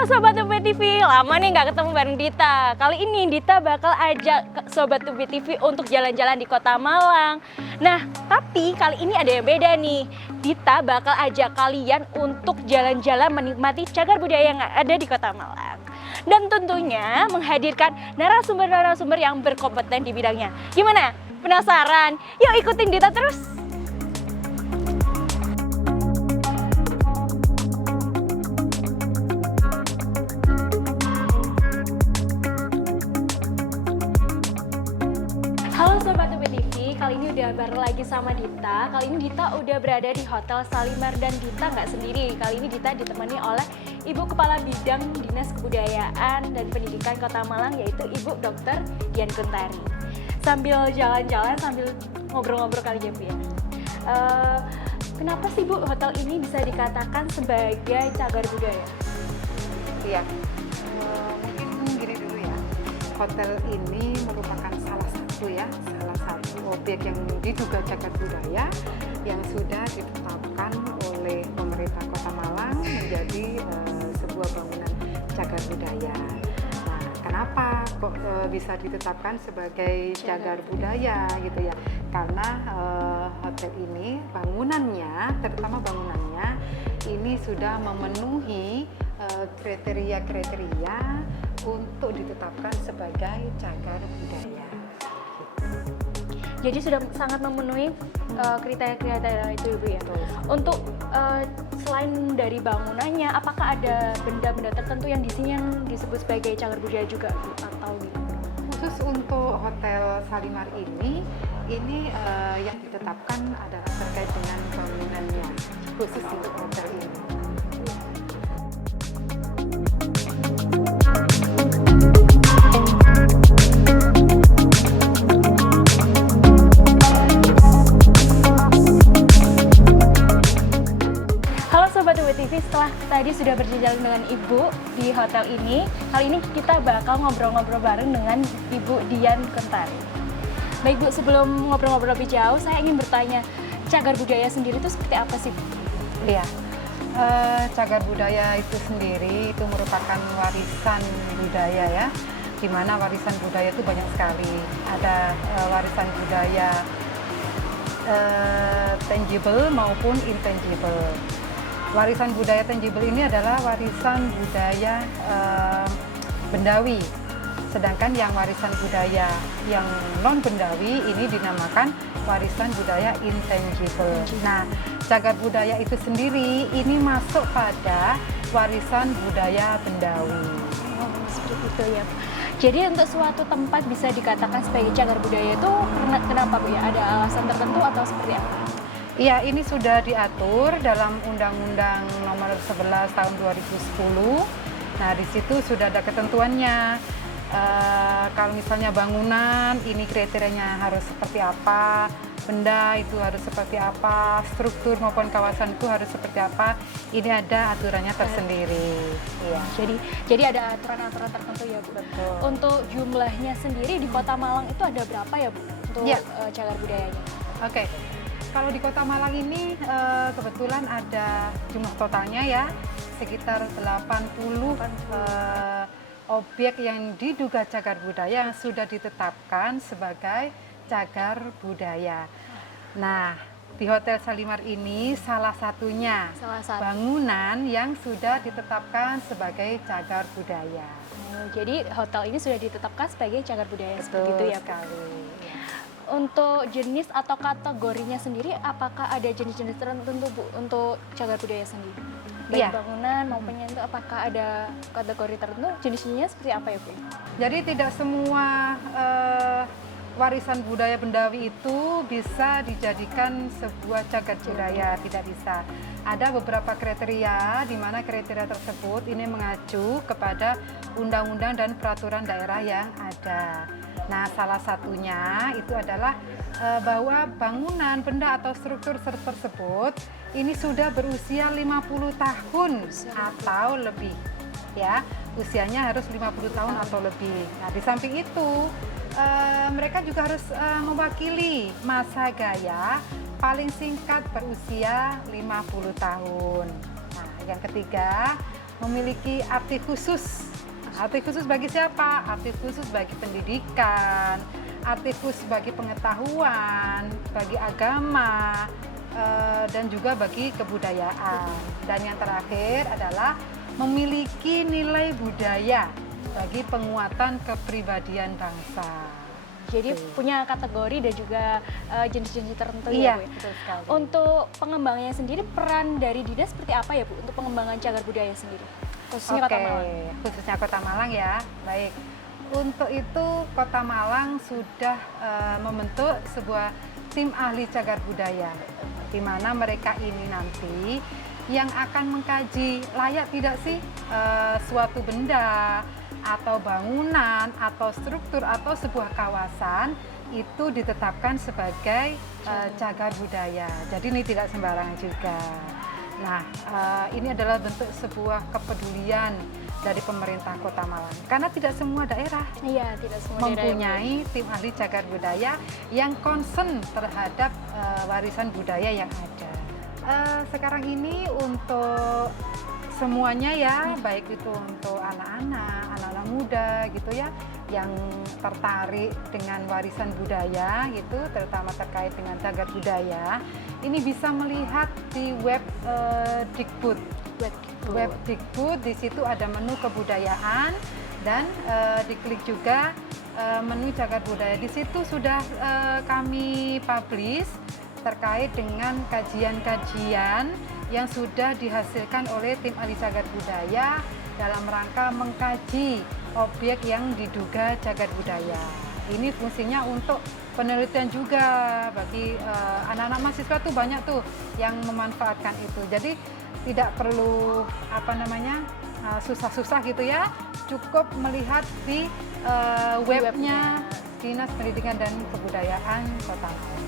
Halo Sobat Tubi TV, lama nih nggak ketemu bareng Dita. Kali ini Dita bakal ajak Sobat Tubi TV untuk jalan-jalan di Kota Malang. Nah, tapi kali ini ada yang beda nih. Dita bakal ajak kalian untuk jalan-jalan menikmati cagar budaya yang ada di Kota Malang. Dan tentunya menghadirkan narasumber-narasumber yang berkompeten di bidangnya. Gimana? Penasaran? Yuk ikutin Dita terus! Halo Sobat Tubi TV, kali ini udah bareng lagi sama Dita. Kali ini Dita udah berada di Hotel Salimar dan Dita nggak sendiri. Kali ini Dita ditemani oleh Ibu Kepala Bidang Dinas Kebudayaan dan Pendidikan Kota Malang, yaitu Ibu Dr. Dian Kuntari. Sambil jalan-jalan, sambil ngobrol-ngobrol kali ya Bu ya. Kenapa sih Bu hotel ini bisa dikatakan sebagai cagar budaya? Iya, mungkin gini dulu ya. Hotel ini merupakan salah satu objek yang diduga cagar budaya yang sudah ditetapkan oleh pemerintah Kota Malang menjadi sebuah bangunan cagar budaya. Nah, kenapa kok bisa ditetapkan sebagai cagar budaya gitu ya? Karena hotel ini terutama bangunannya ini sudah memenuhi kriteria-kriteria untuk ditetapkan sebagai cagar budaya. Jadi sudah sangat memenuhi kriteria-kriteria itu Ibu ya. Untuk selain dari bangunannya, apakah ada benda-benda tertentu yang di sini yang disebut sebagai cagar budaya juga Bu? Atau gimana? Khusus untuk Hotel Salimar ini yang ditetapkan adalah terkait dengan bangunannya, khusus untuk hotel ini. Setelah tadi sudah berjalan dengan Ibu di hotel ini, kali ini kita bakal ngobrol-ngobrol bareng dengan Ibu Dian Kuntari. Baik Bu, sebelum ngobrol-ngobrol lebih jauh, saya ingin bertanya, cagar budaya sendiri itu seperti apa sih Bu? Iya, cagar budaya itu sendiri itu merupakan warisan budaya ya, di mana warisan budaya itu banyak sekali. Ada warisan budaya tangible maupun intangible. Warisan budaya tangible ini adalah warisan budaya bendawi, sedangkan yang warisan budaya yang non bendawi ini dinamakan warisan budaya intangible. Nah, cagar budaya itu sendiri ini masuk pada warisan budaya bendawi. Oh, seperti itu ya. Jadi untuk suatu tempat bisa dikatakan sebagai cagar budaya itu kenapa Bu ya? Ada alasan tertentu atau seperti apa? Iya, ini sudah diatur dalam Undang-Undang Nomor 11 Tahun 2010. Nah, di situ sudah ada ketentuannya. Kalau misalnya bangunan, ini kriterianya harus seperti apa, benda itu harus seperti apa, struktur maupun kawasan itu harus seperti apa. Ini ada aturannya tersendiri. Iya. Jadi ada aturan-aturan tertentu ya Bu. Betul. Untuk jumlahnya sendiri di Kota Malang itu ada berapa ya Bu untuk cagar budayanya? Oke. Kalau di Kota Malang ini kebetulan ada jumlah totalnya ya sekitar 80 objek yang diduga cagar budaya yang sudah ditetapkan sebagai cagar budaya. Nah, di Hotel Salimar ini salah satunya bangunan yang sudah ditetapkan sebagai cagar budaya. Jadi hotel ini sudah ditetapkan sebagai cagar budaya. Betul seperti itu ya sekali. Untuk jenis atau kategorinya sendiri, apakah ada jenis-jenis tertentu Bu untuk cagar budaya sendiri? Baik bangunan maupun itu, apakah ada kategori tertentu? Jenisnya seperti apa ya Bu? Jadi tidak semua warisan budaya bendawi itu bisa dijadikan sebuah cagar budaya, tidak bisa. Ada beberapa kriteria di mana kriteria tersebut ini mengacu kepada undang-undang dan peraturan daerah yang ada. Nah, salah satunya itu adalah bahwa bangunan, benda atau struktur tersebut ini sudah berusia 50 tahun atau lebih. Ya, usianya harus 50 tahun atau lebih. Nah, di samping itu mereka juga harus mewakili masa gaya paling singkat berusia 50 tahun. Nah, yang ketiga, memiliki arti khusus. Arti khusus bagi siapa? Arti khusus bagi pendidikan, arti khusus bagi pengetahuan, bagi agama, dan juga bagi kebudayaan. Dan yang terakhir adalah memiliki nilai budaya bagi penguatan kepribadian bangsa. Jadi punya kategori dan juga jenis-jenis tertentu Iya, ya Bu. betul sekali. Untuk pengembangannya sendiri, peran dari dinas seperti apa ya Bu untuk pengembangan cagar budaya sendiri? Khususnya Kota Malang. Khususnya Kota Malang ya. Baik. Untuk itu Kota Malang sudah membentuk sebuah tim ahli cagar budaya, di mana mereka ini nanti yang akan mengkaji layak tidak sih suatu benda atau bangunan atau struktur atau sebuah kawasan itu ditetapkan sebagai cagar budaya. Jadi ini tidak sembarangan juga. Nah, ini adalah bentuk sebuah kepedulian dari pemerintah Kota Malang. Karena tidak semua daerah Tidak semua daerah mempunyai tim ahli cagar budaya yang concern terhadap warisan budaya yang ada. Sekarang ini untuk semuanya ya, baik itu untuk anak-anak muda gitu ya, yang tertarik dengan warisan budaya gitu, terutama terkait dengan cagar budaya, ini bisa melihat di web Dikbud. Web Dikbud, di situ ada menu kebudayaan dan diklik juga menu cagar budaya. Di situ sudah kami publish terkait dengan kajian-kajian yang sudah dihasilkan oleh tim ahli cagar budaya dalam rangka mengkaji objek yang diduga cagar budaya. Ini fungsinya untuk penelitian juga bagi anak-anak mahasiswa tuh banyak tuh yang memanfaatkan itu. Jadi tidak perlu susah-susah gitu ya, cukup melihat di webnya Dinas Pendidikan dan Kebudayaan Kota Malang.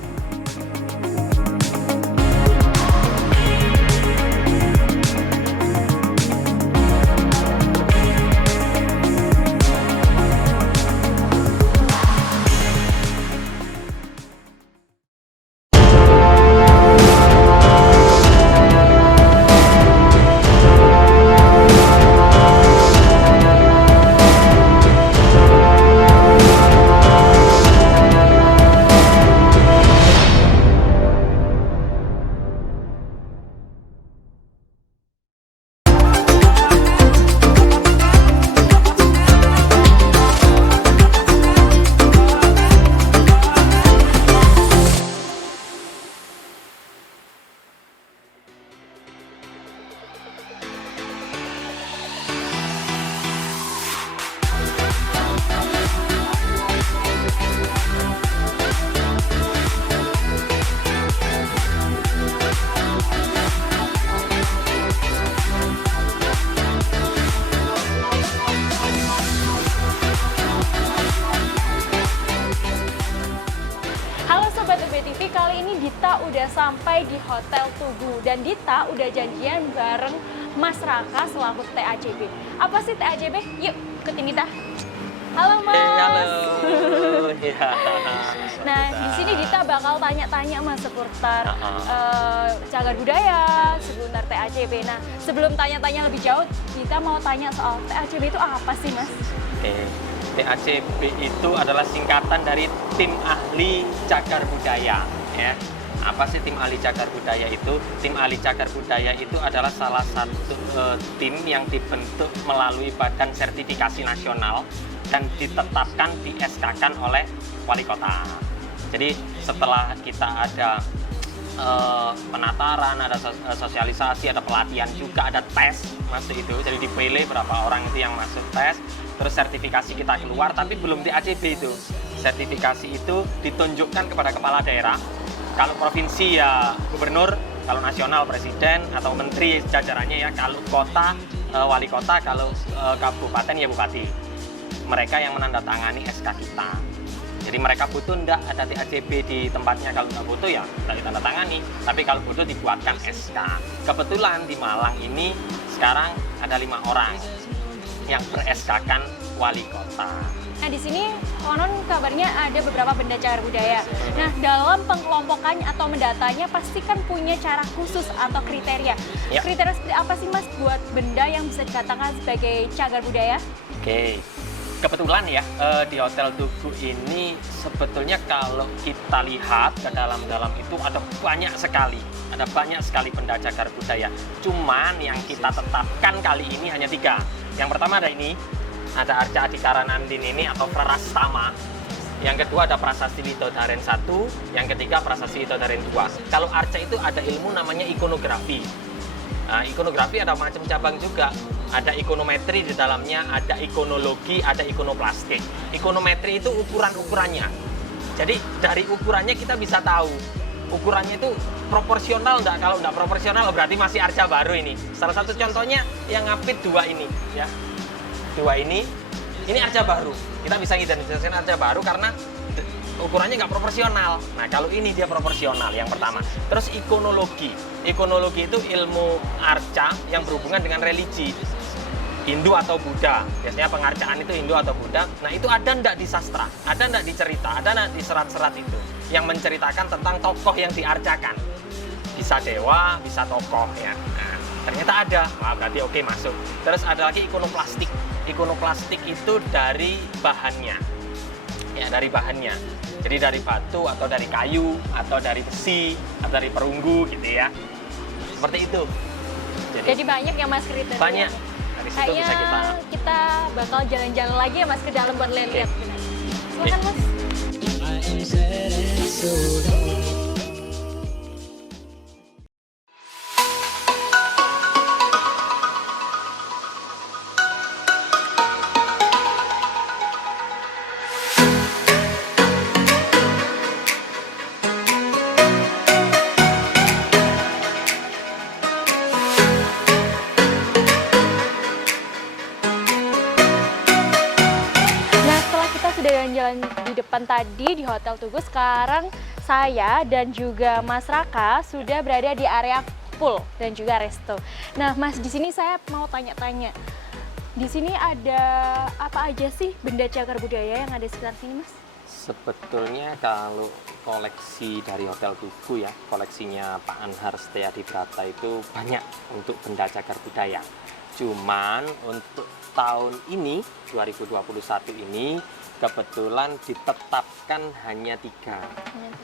Kali ini Dita udah sampai di Hotel Tugu dan Dita udah janjian bareng Mas Raka selaku TACB. Apa sih TACB? Yuk, ikutin Dita. Halo Mas. Halo. Ya. Nah, di sini Dita bakal tanya-tanya Mas seputar cagar budaya, seputar TACB. Nah, sebelum tanya-tanya lebih jauh, Dita mau tanya soal TACB itu apa sih Mas? Oke. TACB itu adalah singkatan dari Tim Ahli Cagar Budaya, ya. Apa sih tim ahli cagar budaya itu? Tim ahli cagar budaya itu adalah salah satu tim yang dibentuk melalui Badan Sertifikasi Nasional dan ditetapkan di SK-kan oleh Wali Kota. Jadi setelah kita ada penataran, ada sosialisasi, ada pelatihan juga, ada tes masuk itu. Jadi dipilih berapa orang itu yang masuk tes, terus sertifikasi kita keluar, tapi belum TACB itu. Sertifikasi itu ditunjukkan kepada kepala daerah. Kalau provinsi ya gubernur, kalau nasional presiden atau menteri jajarannya ya, kalau kota wali kota, kalau kabupaten ya bupati. Mereka yang menandatangani SK kita. Jadi mereka butuh enggak ada TACB di tempatnya, kalau nggak butuh ya nggak ditandatangani. Tapi kalau butuh dibuatkan SK. Kebetulan di Malang ini sekarang ada 5 orang yang ber-SK-kan wali kota. Nah, di sini konon kabarnya ada beberapa benda cagar budaya. Nah, dalam pengkelompokannya atau mendatanya pasti kan punya cara khusus atau kriteria. Ya. Kriteria seperti apa sih Mas buat benda yang bisa dikatakan sebagai cagar budaya? Oke, kebetulan ya di Hotel Tugu ini sebetulnya kalau kita lihat ke dalam-dalam itu ada banyak sekali benda cagar budaya. Cuman yang kita tetapkan kali ini hanya 3. Yang pertama ada ini, ada Arca Adhikaran Andin ini atau Prarastama. Yang kedua ada Prasasti Widodaren 1, yang ketiga Prasasti Widodaren 2. Kalau Arca itu ada ilmu namanya ikonografi. Nah, ikonografi ada macam cabang juga. Ada ikonometri di dalamnya, ada ikonologi, ada ikonoplastik. Ikonometri itu ukuran-ukurannya. Jadi dari ukurannya kita bisa tahu ukurannya itu proporsional enggak. Kalau enggak proporsional berarti masih arca baru ini. Salah satu contohnya yang ngapit 2 ini ya. 2 ini arca baru. Kita bisa identifikasikan arca baru karena ukurannya nggak proporsional. Nah, kalau ini dia proporsional yang pertama. Terus ikonologi. Ikonologi itu ilmu arca yang berhubungan dengan religi. Hindu atau Buddha. Biasanya pengarcaan itu Hindu atau Buddha. Nah, itu ada ndak di sastra? Ada ndak di cerita? Ada ndak di serat-serat itu? Yang menceritakan tentang tokoh yang diarcakan. Bisa dewa, bisa tokoh ya. Nah, ternyata ada. Wah, berarti oke masuk. Terus ada lagi ikonoplastik. Ikonoplastik itu dari bahannya. Ya, dari bahannya. Jadi dari batu atau dari kayu atau dari besi atau dari perunggu gitu ya. Seperti itu. Jadi banyak ya Mas kriterianya. Banyak. Dari situ Kayaknya bisa kita bakal jalan-jalan lagi ya Mas ke dalam buat lihat-lihat. Silakan Mas. Jalan-jalan di depan tadi di Hotel Tugu, sekarang saya dan juga Mas Raka sudah berada di area pool dan juga resto. Nah, Mas, di sini saya mau tanya-tanya. Di sini ada apa aja sih benda cagar budaya yang ada di sekitar sini, Mas? Sebetulnya kalau koleksi dari Hotel Tugu ya, koleksinya Pak Anhar Setiadibrata itu banyak untuk benda cagar budaya. Cuman untuk tahun ini, 2021 ini, kebetulan ditetapkan hanya 3.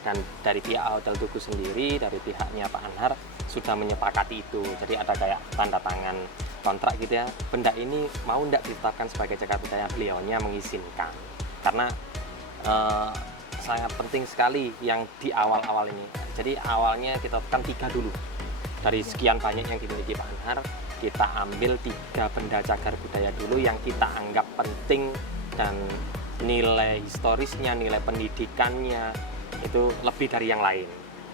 Dan dari pihak Hotel Tugu sendiri, dari pihaknya Pak Anhar sudah menyepakati itu. Jadi ada kayak tanda tangan kontrak gitu ya. Benda ini mau tidak ditetapkan sebagai cagar budaya, beliaunya mengizinkan. Karena sangat penting sekali yang di awal-awal ini. Jadi awalnya kita tetapkan 3 dulu. Dari sekian banyak yang dimiliki Pak Anhar, kita ambil 3 benda cagar budaya dulu yang kita anggap penting dan nilai historisnya, nilai pendidikannya itu lebih dari yang lain.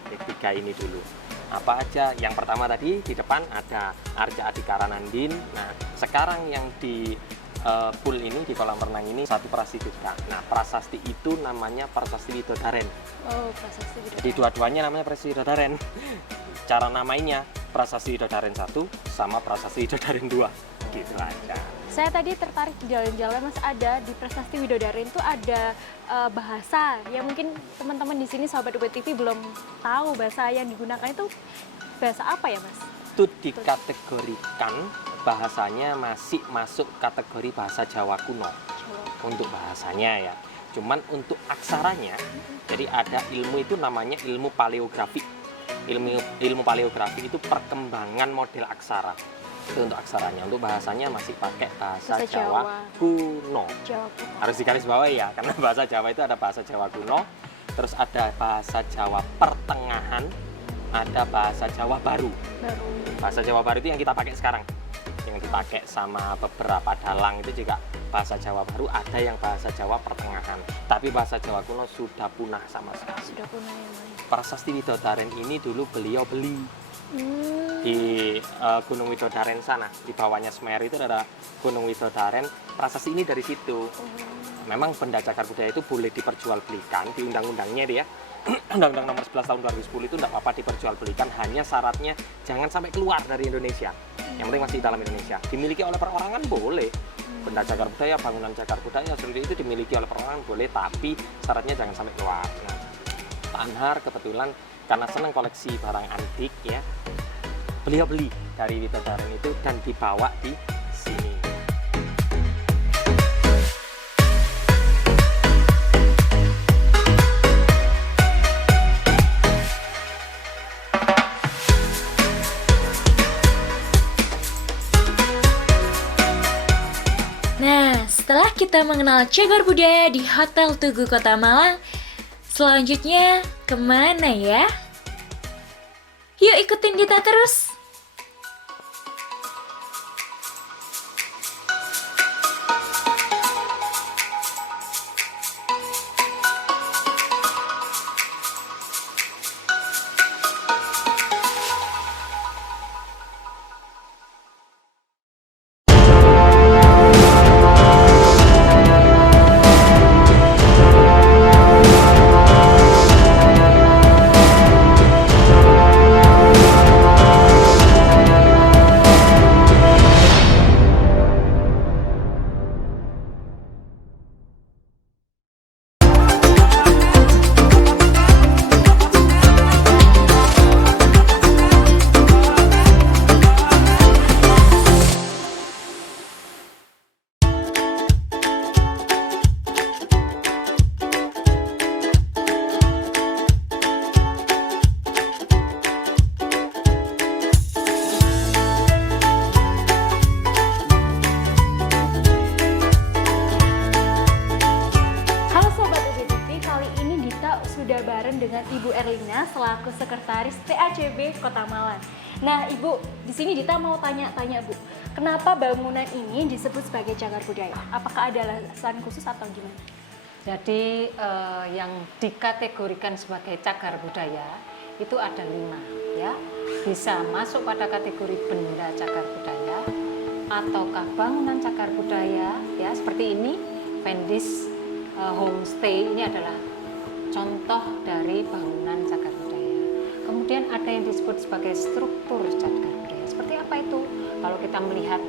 3 ini dulu. Apa aja? Yang pertama tadi di depan ada Arca Adhikaran Andin. Nah, sekarang yang di pool ini, di kolam renang ini, satu prasasti juga. Nah, prasasti itu namanya Prasasti Widodaren. Oh, Prasasti Widodaren. Jadi dua-duanya namanya Prasasti Widodaren. Cara namainya Prasasti Widodaren 1 sama Prasasti Widodaren 2. Gitu aja. Saya tadi tertarik jalan-jalan, Mas, ada di Prasasti Widodaren itu ada bahasa yang mungkin teman-teman di sini Sobat UB TV belum tahu bahasa yang digunakan itu bahasa apa ya, Mas? Itu dikategorikan bahasanya masih masuk kategori bahasa Jawa kuno. Untuk bahasanya ya. Cuman untuk aksaranya, jadi ada ilmu itu namanya ilmu paleografi. Ilmu paleografi itu perkembangan model aksara. Itu untuk aksaranya. Untuk bahasanya masih pakai bahasa Jawa kuno. Harus digarisbawahi ya, karena bahasa Jawa itu ada bahasa Jawa kuno, terus ada bahasa Jawa pertengahan, ada bahasa Jawa baru. Bahasa Jawa baru itu yang kita pakai sekarang, yang dipakai sama beberapa dalang itu juga bahasa Jawa baru, ada yang bahasa Jawa pertengahan. Tapi bahasa Jawa kuno sudah punah sama sekali. Sudah punah ya, Mas. Prasasti Widodaren ini dulu beliau beli di Gunung Widodaren sana, di bawahnya Semeru itu ada Gunung Widodaren. Prasasti ini dari situ. Memang benda cagar budaya itu boleh diperjualbelikan di undang-undangnya itu ya. Undang-undang nomor 11 tahun 2010 itu tidak apa-apa diperjualbelikan, hanya syaratnya jangan sampai keluar dari Indonesia. Yang penting masih di dalam Indonesia. Dimiliki oleh perorangan boleh, Benda cagar budaya, bangunan cagar budaya seperti itu dimiliki oleh perorangan boleh, tapi syaratnya jangan sampai keluar. Nah, Pak Anhar kebetulan karena senang koleksi barang antik ya, beliau beli dari Widodaren itu dan dibawa di sini. Nah, setelah kita mengenal cagar budaya di Hotel Tugu Kota Malang, selanjutnya kemana ya? Yuk ikutin kita terus! Sudah bareng dengan Ibu Erlina selaku Sekretaris TACB Kota Malang. Nah, Ibu, di sini Dita mau tanya-tanya, Bu. Kenapa bangunan ini disebut sebagai cagar budaya? Apakah ada alasan khusus atau gimana? Jadi yang dikategorikan sebagai cagar budaya itu ada 5 ya. Bisa masuk pada kategori benda cagar budaya ataukah bangunan cagar budaya ya, seperti ini Vendis Homestay ini adalah contoh dari bangunan cagar budaya. Kemudian ada yang disebut sebagai struktur cagar budaya. Seperti apa itu? Kalau kita melihat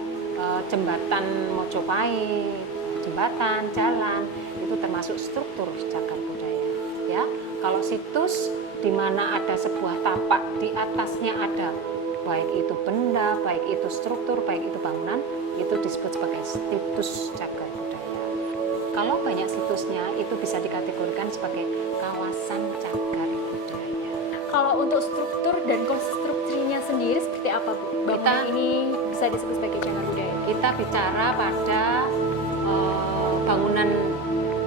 jembatan Mojopahit, jembatan, jalan, itu termasuk struktur cagar budaya. Ya, kalau situs di mana ada sebuah tapak, di atasnya ada baik itu benda, baik itu struktur, baik itu bangunan, itu disebut sebagai situs cagar budaya. Kalau banyak situsnya, itu bisa dikategorikan sebagai kawasan cagar budaya. Kalau untuk struktur dan konstruksinya sendiri seperti apa, Bu? Bangunan ini bisa disebut sebagai cagar budaya. Kita bicara pada bangunan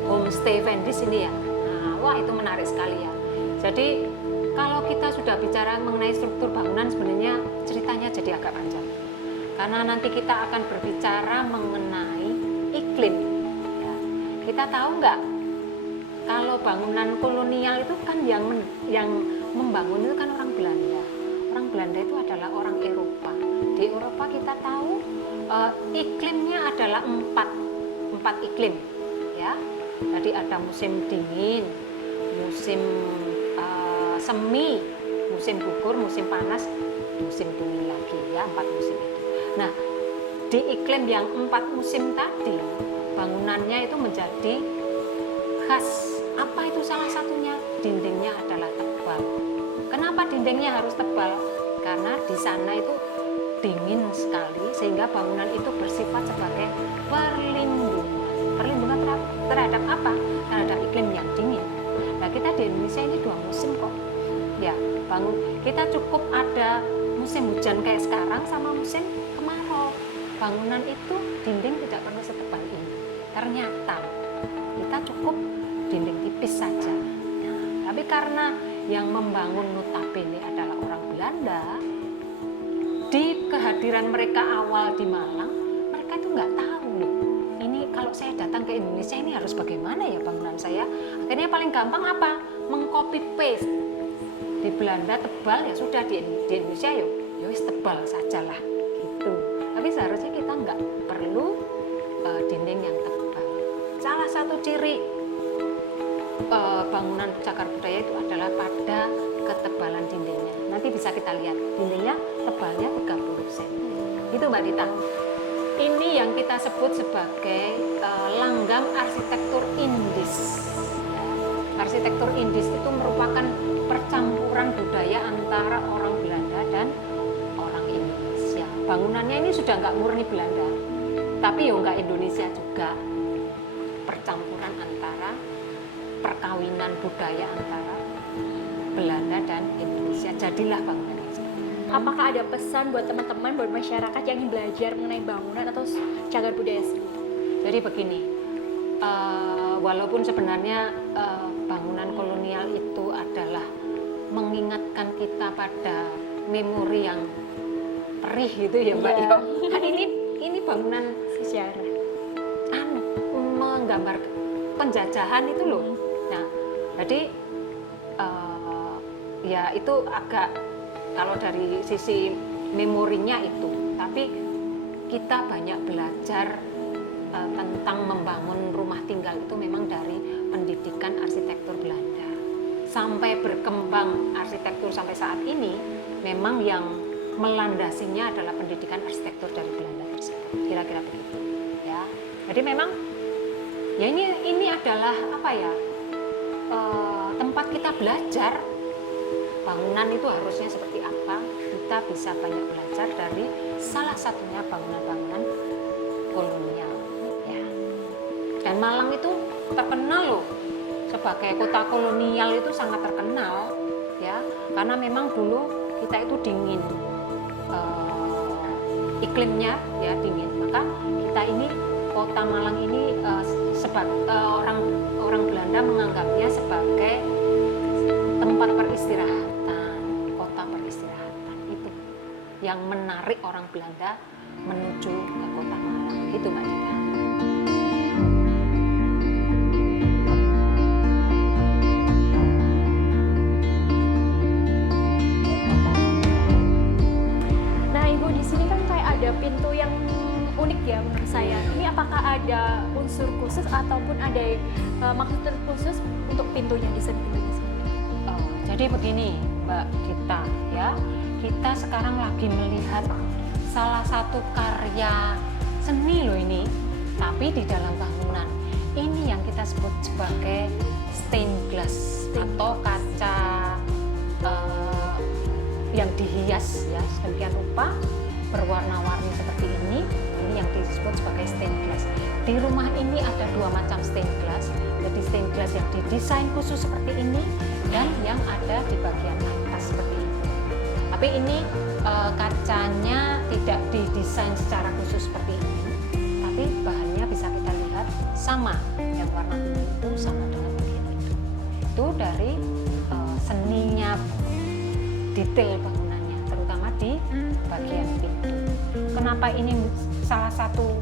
homestay Vendis ini ya. Nah, wah itu menarik sekali ya. Jadi kalau kita sudah bicara mengenai struktur bangunan, sebenarnya ceritanya jadi agak panjang. Karena nanti kita akan berbicara mengenai iklim. Ya. Kita tahu nggak? Kalau bangunan kolonial itu kan yang membangun itu kan orang Belanda. Orang Belanda itu adalah orang Eropa. Di Eropa kita tahu iklimnya adalah empat iklim, ya. Jadi ada musim dingin, musim semi, musim gugur, musim panas, musim dingin lagi, ya 4 musim itu. Nah, di iklim yang 4 musim tadi, bangunannya itu menjadi khas. Apa itu salah satunya? Dindingnya adalah tebal. Kenapa dindingnya harus tebal? Karena di sana itu dingin sekali, sehingga bangunan itu bersifat sebagai perlindungan. Perlindungan terhadap apa? Terhadap iklim yang dingin. Nah, kita di Indonesia ini 2 musim kok. Ya, kita cukup ada musim hujan kayak sekarang sama musim kemarau. Bangunan itu dinding tidak perlu setebal ini. Ternyata kita cukup dinding tipis saja. Nah, tapi karena yang membangun notabene adalah orang Belanda, di kehadiran mereka awal di Malang, mereka itu nggak tahu loh. Ini kalau saya datang ke Indonesia ini harus bagaimana ya bangunan saya? Akhirnya paling gampang apa? Mengcopy paste. Di Belanda tebal ya sudah, di Indonesia ya wis tebal sajalah gitu. Tapi seharusnya kita nggak perlu dinding yang tebal. Salah satu ciri bangunan cagar budaya itu adalah pada ketebalan dindingnya. Nanti bisa kita lihat dindingnya tebalnya 30 cm. Gitu Mbak Dita. Ini yang kita sebut sebagai langgam arsitektur Indis. Arsitektur Indis itu merupakan percampuran budaya antara orang Belanda dan orang Indonesia. Bangunannya ini sudah nggak murni Belanda, tapi ya nggak Indonesia juga. Percampuran antara perkawinan budaya antara Belanda dan Indonesia, jadilah bangunan ini. Apakah ada pesan buat teman-teman, buat masyarakat yang ingin belajar mengenai bangunan atau cagar budaya sendiri? Jadi begini, walaupun sebenarnya bangunan kolonial itu adalah mengingatkan kita pada memori yang perih gitu ya Mbak Iya. Yo. Kan ini bangunan Sejarah. menggambar penjajahan itu loh. Nah, jadi ya itu agak kalau dari sisi memorinya itu, tapi kita banyak belajar tentang membangun rumah tinggal itu memang dari pendidikan arsitektur Belanda. Sampai berkembang arsitektur sampai saat ini, memang yang melandasinya adalah pendidikan arsitektur dari Belanda tersebut. Kira-kira begitu, ya. Jadi memang ya ini adalah apa ya? Tempat kita belajar bangunan itu harusnya seperti apa. Kita bisa banyak belajar dari salah satunya bangunan-bangunan kolonial, ya. Dan Malang itu terkenal loh sebagai kota kolonial, itu sangat terkenal, ya, karena memang dulu kita itu dingin, iklimnya ya dingin. Maka kita ini kota Malang ini orang Belanda menganggapnya sebagai tempat peristirahatan, kota peristirahatan. Itu yang menarik orang Belanda menuju ke kota Malang, itu Mbak Dita. Nah Ibu, di sini kan kayak ada pintu yang unik ya menurut saya. Ini apakah ada unsur khusus ataupun ada maksud khusus untuk pintunya di sini? Jadi begini Mbak Dita, ya, kita sekarang lagi melihat salah satu karya seni loh ini, tapi di dalam bangunan. Ini yang kita sebut sebagai stained glass atau kaca yang dihias ya sedemikian rupa berwarna-warni seperti ini yang disebut sebagai stained glass. Di rumah ini ada dua macam stained glass. Jadi stained glass yang didesain khusus seperti ini dan yang ada di bagian atas seperti ini. Tapi ini kacanya tidak didesain secara khusus seperti ini, tapi bahannya bisa kita lihat sama, yang warna ungu itu sama dengan bagian itu. Itu dari seninya detail bangunannya, terutama di bagian pintu. Kenapa ini salah satu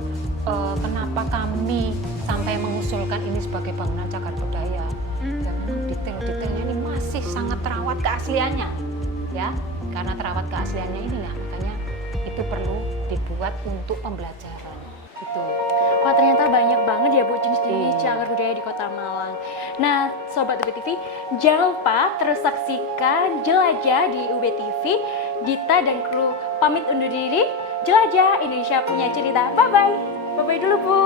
kenapa kami sampai mengusulkan ini sebagai bangunan cagar budaya? Ya memang detail-detailnya ini masih sangat terawat keasliannya, ya. Karena terawat keasliannya inilah makanya itu perlu dibuat untuk pembelajaran. Gitu. Wah ternyata banyak banget ya Bu jenis-jenis cagar budaya di Kota Malang. Nah Sobat UB TV, jangan lupa terus saksikan Jelajah di UB TV. Dita dan kru pamit undur diri. Jelajah, Indonesia punya cerita. Bye-bye. Bye-bye dulu Bu.